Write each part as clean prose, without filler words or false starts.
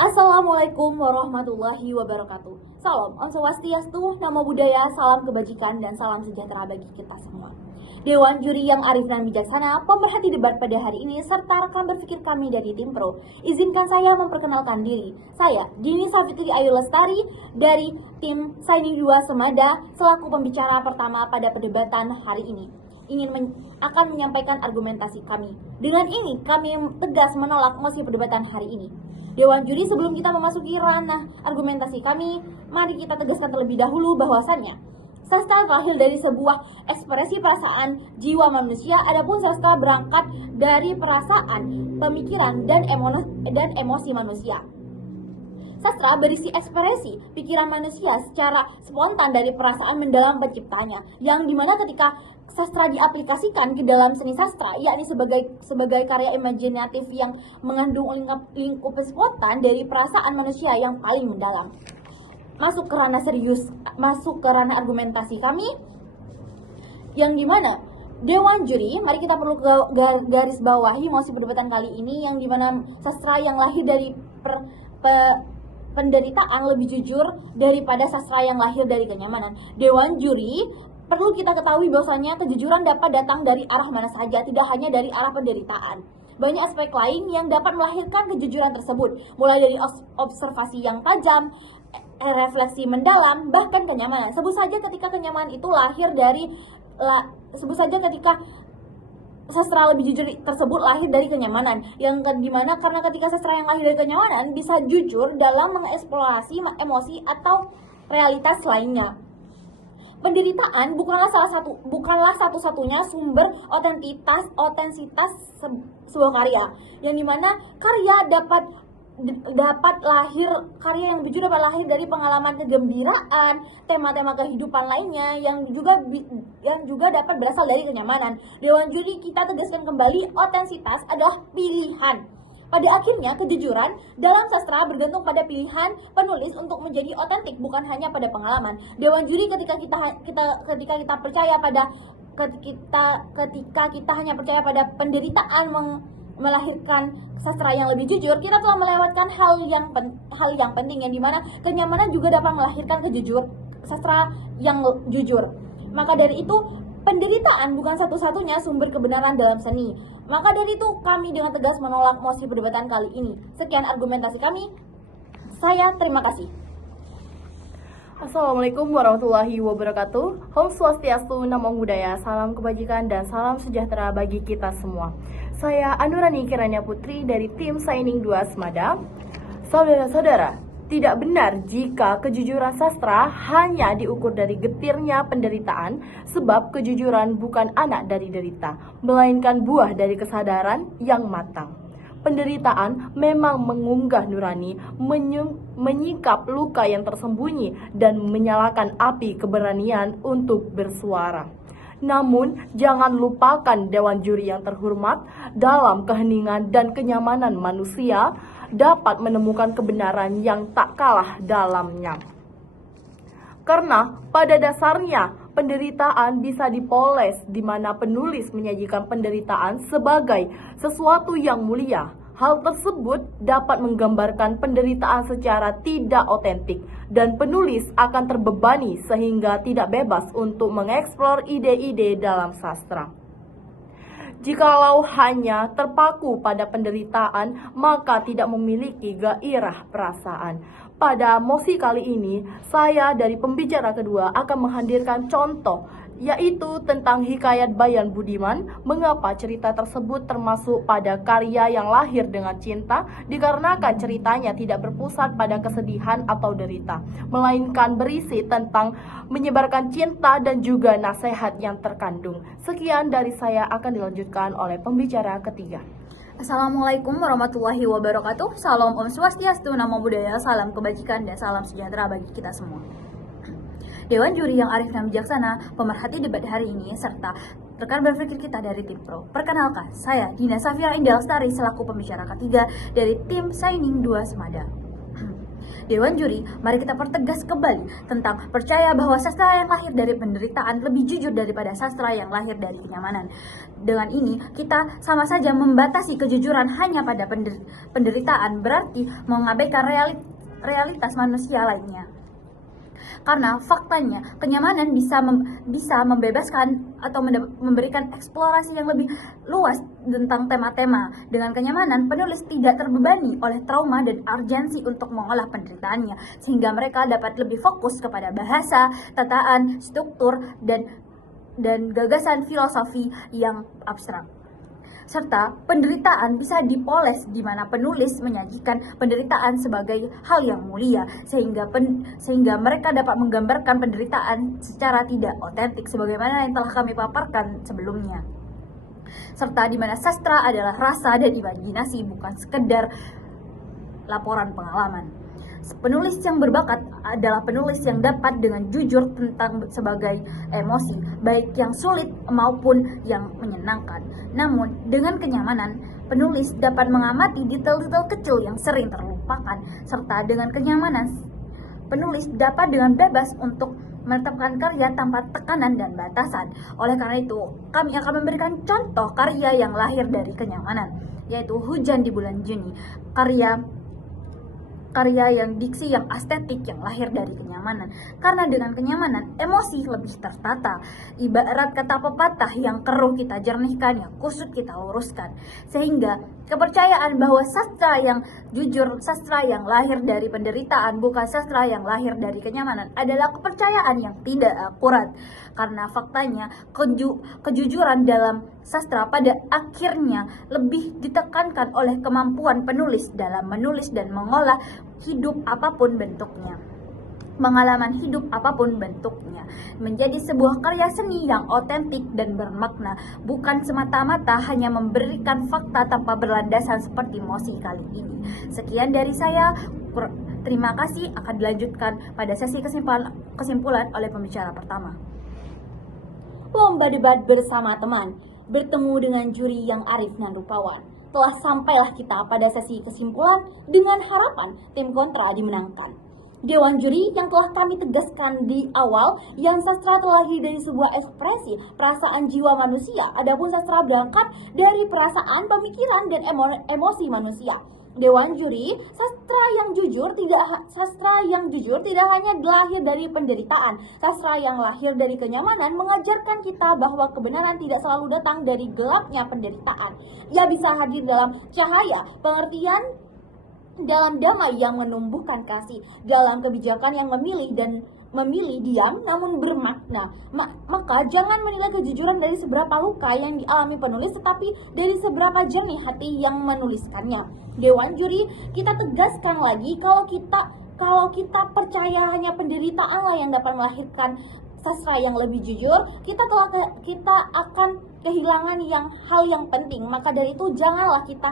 Assalamualaikum warahmatullahi wabarakatuh. Salam Om Swastiastu, Namo Buddhaya, salam kebajikan dan salam sejahtera bagi kita semua. Dewan juri yang arif dan bijaksana, pemerhati debat pada hari ini, serta rekan berpikir kami dari tim Pro. Izinkan saya memperkenalkan diri. Saya, Dini Safitri Ayu Lestari, dari tim Shining 2 Semada, selaku pembicara pertama pada perdebatan hari ini. Akan menyampaikan argumentasi kami. Dengan ini, kami tegas menolak mosi perdebatan hari ini. Dewan juri, sebelum kita memasuki ranah argumentasi kami, mari kita tegaskan terlebih dahulu bahwasannya sastra lahir dari sebuah ekspresi perasaan jiwa manusia, adapun sastra berangkat dari perasaan, pemikiran, dan emosi manusia. Sastra berisi ekspresi pikiran manusia secara spontan dari perasaan mendalam penciptanya, yang dimana ketika sastra diaplikasikan ke dalam seni sastra, yakni sebagai karya imajinatif yang mengandung lingkup spontan dari perasaan manusia yang paling mendalam. Masuk ke ranah argumentasi kami, yang dimana Dewan juri, mari kita perlu garis bawahi mosi perdebatan kali ini, yang dimana sastra yang lahir dari penderitaan lebih jujur daripada sastra yang lahir dari kenyamanan. Dewan juri, perlu kita ketahui bahwasanya kejujuran dapat datang dari arah mana saja, tidak hanya dari arah penderitaan. Banyak aspek lain yang dapat melahirkan kejujuran tersebut, mulai dari observasi yang tajam, refleksi mendalam, bahkan kenyamanan. Sebut saja ketika sastra lebih jujur tersebut lahir dari kenyamanan, yang dimana karena ketika sastra yang lahir dari kenyamanan bisa jujur dalam mengeksplorasi emosi atau realitas lainnya. Penderitaan bukanlah satu-satunya sumber otensitas sebuah karya, yang dimana karya yang jujur dapat lahir dari pengalaman kegembiraan, tema-tema kehidupan lainnya yang juga dapat berasal dari kenyamanan. Dewan juri, kita tegaskan kembali, otensitas adalah pilihan. Pada akhirnya, kejujuran dalam sastra bergantung pada pilihan penulis untuk menjadi otentik, bukan hanya pada pengalaman. Dewan juri, ketika kita hanya percaya pada penderitaan melahirkan sastra yang lebih jujur, kita telah melewatkan hal yang penting, yang dimana kenyamanan juga dapat melahirkan sastra yang jujur. Maka dari itu, penderitaan bukan satu-satunya sumber kebenaran dalam seni. Maka dari itu, kami dengan tegas menolak mosi perdebatan kali ini. Sekian argumentasi kami. Saya terima kasih. Assalamualaikum warahmatullahi wabarakatuh. Om Swastiastu, Namo Buddhaya, salam kebajikan dan salam sejahtera bagi kita semua. Saya Anurani Kiranya Putri dari tim Shining 2 Semada. Saudara-saudara, tidak benar jika kejujuran sastra hanya diukur dari getirnya penderitaan, sebab kejujuran bukan anak dari derita, melainkan buah dari kesadaran yang matang. Penderitaan memang mengunggah nurani, menyingkap luka yang tersembunyi, dan menyalakan api keberanian untuk bersuara. Namun, jangan lupakan Dewan juri yang terhormat, dalam keheningan dan kenyamanan manusia dapat menemukan kebenaran yang tak kalah dalamnya. Karena pada dasarnya penderitaan bisa dipoles, di mana penulis menyajikan penderitaan sebagai sesuatu yang mulia. Hal tersebut dapat menggambarkan penderitaan secara tidak otentik, dan penulis akan terbebani sehingga tidak bebas untuk mengeksplor ide-ide dalam sastra. Jikalau hanya terpaku pada penderitaan, maka tidak memiliki gairah perasaan. Pada mosi kali ini, saya dari pembicara kedua akan menghadirkan contoh, yaitu tentang hikayat Bayan Budiman. Mengapa cerita tersebut termasuk pada karya yang lahir dengan cinta? Dikarenakan ceritanya tidak berpusat pada kesedihan atau derita, melainkan berisi tentang menyebarkan cinta dan juga nasihat yang terkandung. Sekian dari saya, akan dilanjutkan oleh pembicara ketiga. Assalamualaikum warahmatullahi wabarakatuh. Salam Om Swastiastu, Namo Buddhaya, salam kebajikan dan salam sejahtera bagi kita semua. Dewan juri yang arif dan bijaksana, pemerhati debat hari ini, serta rekan berpikir kita dari tim Pro. Perkenalkan, saya Dina Safira Indah Lestari selaku pembicara ketiga dari tim Shining 2 Semada. Dewan Juri, mari kita pertegas kembali tentang percaya bahwa sastra yang lahir dari penderitaan lebih jujur daripada sastra yang lahir dari kenyamanan. Dengan ini, kita sama saja membatasi kejujuran hanya pada penderitaan, berarti mengabaikan realitas manusia lainnya. Karena faktanya, kenyamanan bisa membebaskan atau memberikan eksplorasi yang lebih luas tentang tema-tema. Dengan kenyamanan, penulis tidak terbebani oleh trauma dan urgensi untuk mengolah penderitaannya, sehingga mereka dapat lebih fokus kepada bahasa, tataan, struktur, dan gagasan filosofi yang abstrak. Serta penderitaan bisa dipoles di mana penulis menyajikan penderitaan sebagai hal yang mulia sehingga mereka dapat menggambarkan penderitaan secara tidak otentik sebagaimana yang telah kami paparkan sebelumnya. Serta di mana sastra adalah rasa dan imajinasi, bukan sekedar laporan pengalaman. Penulis yang berbakat adalah penulis yang dapat dengan jujur tentang sebagai emosi, baik yang sulit maupun yang menyenangkan. Namun, dengan kenyamanan, penulis dapat mengamati detail-detail kecil yang sering terlupakan, serta dengan kenyamanan, penulis dapat dengan bebas untuk menetapkan karya tanpa tekanan dan batasan. Oleh karena itu, kami akan memberikan contoh karya yang lahir dari kenyamanan, yaitu Hujan di Bulan Juni, karya yang diksi yang estetik yang lahir dari kenyamanan. Karena dengan kenyamanan, emosi lebih tertata. Ibarat kata pepatah, yang keruh kita jernihkan, yang kusut kita luruskan. Sehingga kepercayaan bahwa sastra yang jujur, sastra yang lahir dari penderitaan, bukan sastra yang lahir dari kenyamanan, adalah kepercayaan yang tidak akurat. Karena faktanya, kejujuran dalam sastra pada akhirnya lebih ditekankan oleh kemampuan penulis dalam menulis dan mengolah hidup apapun bentuknya. Pengalaman hidup apapun bentuknya menjadi sebuah karya seni yang otentik dan bermakna, bukan semata-mata hanya memberikan fakta tanpa berlandasan seperti Mosi kali ini. Sekian dari saya, terima kasih. Akan dilanjutkan pada sesi kesimpulan oleh pembicara pertama. Lomba debat bersama teman, bertemu dengan juri yang arif dan rupawan. Telah sampailah kita pada sesi kesimpulan dengan harapan tim kontra dimenangkan. Dewan juri yang telah kami tegaskan di awal, yang sastra terlahir dari sebuah ekspresi perasaan jiwa manusia, adapun sastra berangkat dari perasaan, pemikiran, dan emosi manusia. Dewan juri, sastra yang jujur tidak hanya lahir dari penderitaan. Sastra yang lahir dari kenyamanan mengajarkan kita bahwa kebenaran tidak selalu datang dari gelapnya penderitaan. Ia bisa hadir dalam cahaya, pengertian, dalam damai yang menumbuhkan kasih, dalam kebijakan yang memilih diam namun bermakna. Maka jangan menilai kejujuran dari seberapa luka yang dialami penulis, tetapi dari seberapa jernih hati yang menuliskannya. Dewan juri, kita tegaskan lagi kalau kita percaya hanya penderitaanlah yang dapat melahirkan sastra yang lebih jujur, kita akan kehilangan hal yang penting. Maka dari itu janganlah kita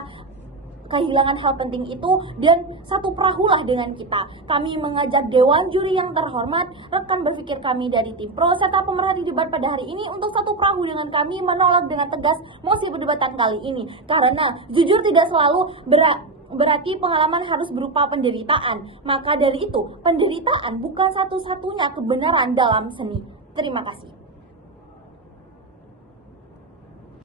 kehilangan hal penting itu, dan satu perahulah dengan kita. Kami mengajak Dewan Juri yang terhormat, rekan berpikir kami dari tim pro, serta pemerhati debat pada hari ini untuk satu perahu dengan kami menolak dengan tegas mosi perdebatan kali ini. Karena jujur tidak selalu berarti pengalaman harus berupa penderitaan. Maka dari itu, penderitaan bukan satu-satunya kebenaran dalam seni. Terima kasih.